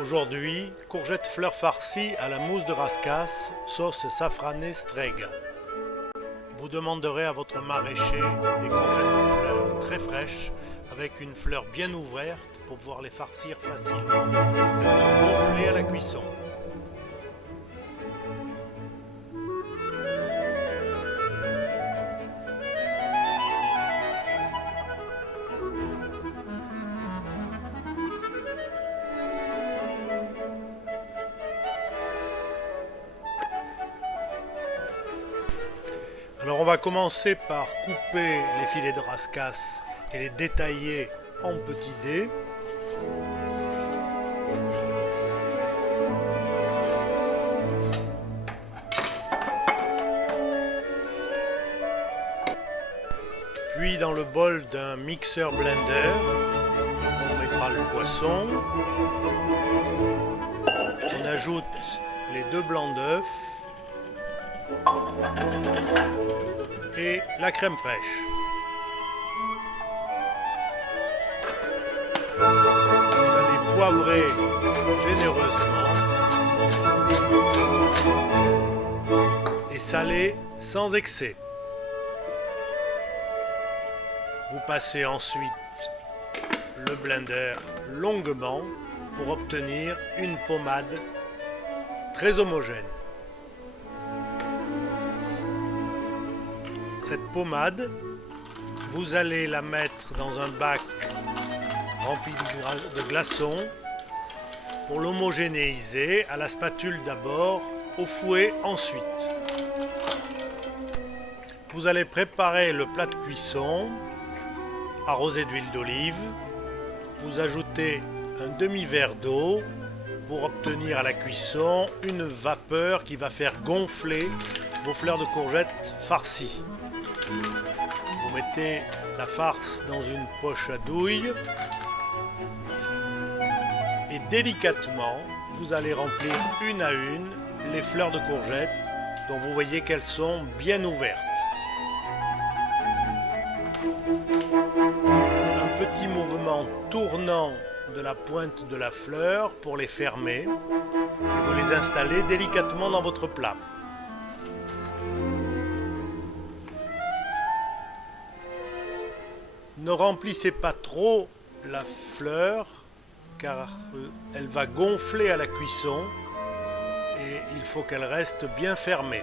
Aujourd'hui, courgettes fleurs farcies à la mousse de rascasse, sauce safranée strega. Vous demanderez à votre maraîcher des courgettes fleurs très fraîches avec une fleur bien ouverte pour pouvoir les farcir facilement. Elles vont gonfler à la cuisson. Alors on va commencer par couper les filets de rascasse et les détailler en petits dés. Puis dans le bol d'un mixeur blender, on mettra le poisson. On ajoute les 2 blancs d'œufs et la crème fraîche. Vous allez poivrer généreusement et saler sans excès. Vous passez ensuite le blender longuement pour obtenir une pommade très homogène. Cette pommade, vous allez la mettre dans un bac rempli de glaçons pour l'homogénéiser à la spatule d'abord, au fouet ensuite. Vous allez préparer le plat de cuisson, arrosé d'huile d'olive. Vous ajoutez un demi-verre d'eau pour obtenir à la cuisson une vapeur qui va faire gonfler vos fleurs de courgettes farcies. Vous mettez la farce dans une poche à douille et délicatement, vous allez remplir une à une les fleurs de courgettes dont vous voyez qu'elles sont bien ouvertes. Un petit mouvement tournant de la pointe de la fleur pour les fermer et vous les installez délicatement dans votre plat. Ne remplissez pas trop la fleur car elle va gonfler à la cuisson et il faut qu'elle reste bien fermée.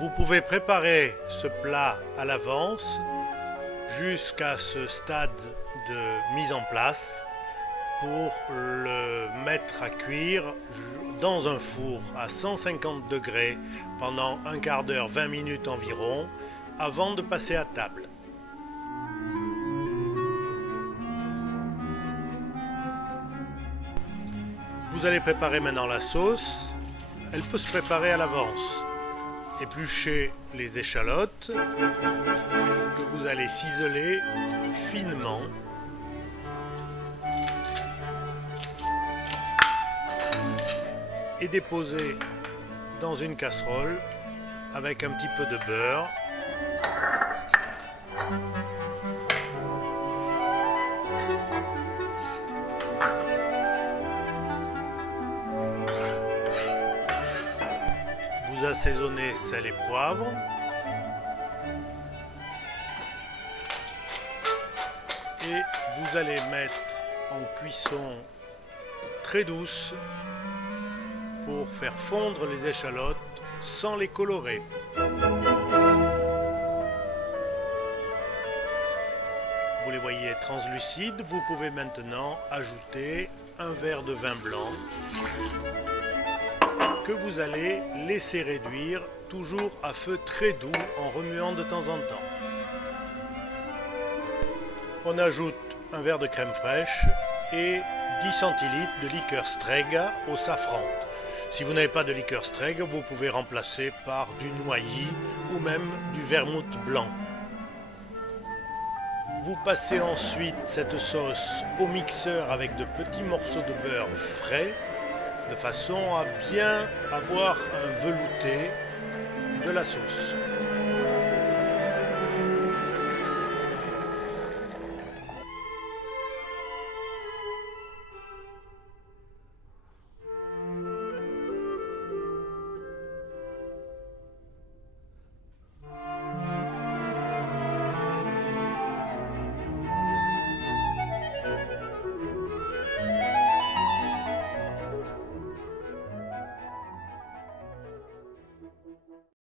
Vous pouvez préparer ce plat à l'avance jusqu'à ce stade de mise en place pour le mettre à cuire dans un four à 150 degrés pendant un quart d'heure, 20 minutes environ, avant de passer à table. Vous allez préparer maintenant la sauce. Elle peut se préparer à l'avance. Épluchez les échalotes que vous allez ciseler finement. Et déposer dans une casserole avec un petit peu de beurre. Vous assaisonnez sel et poivre. Et vous allez mettre en cuisson très douce pour faire fondre les échalotes sans les colorer. Vous les voyez translucides, vous pouvez maintenant ajouter un verre de vin blanc que vous allez laisser réduire, toujours à feu très doux en remuant de temps en temps. on ajoute un verre de crème fraîche et 10 centilitres de liqueur Strega au safran. Si vous n'avez pas de liqueur Strega, vous pouvez remplacer par du noilly ou même du vermouth blanc. Vous passez ensuite cette sauce au mixeur avec de petits morceaux de beurre frais, de façon à bien avoir un velouté de la sauce.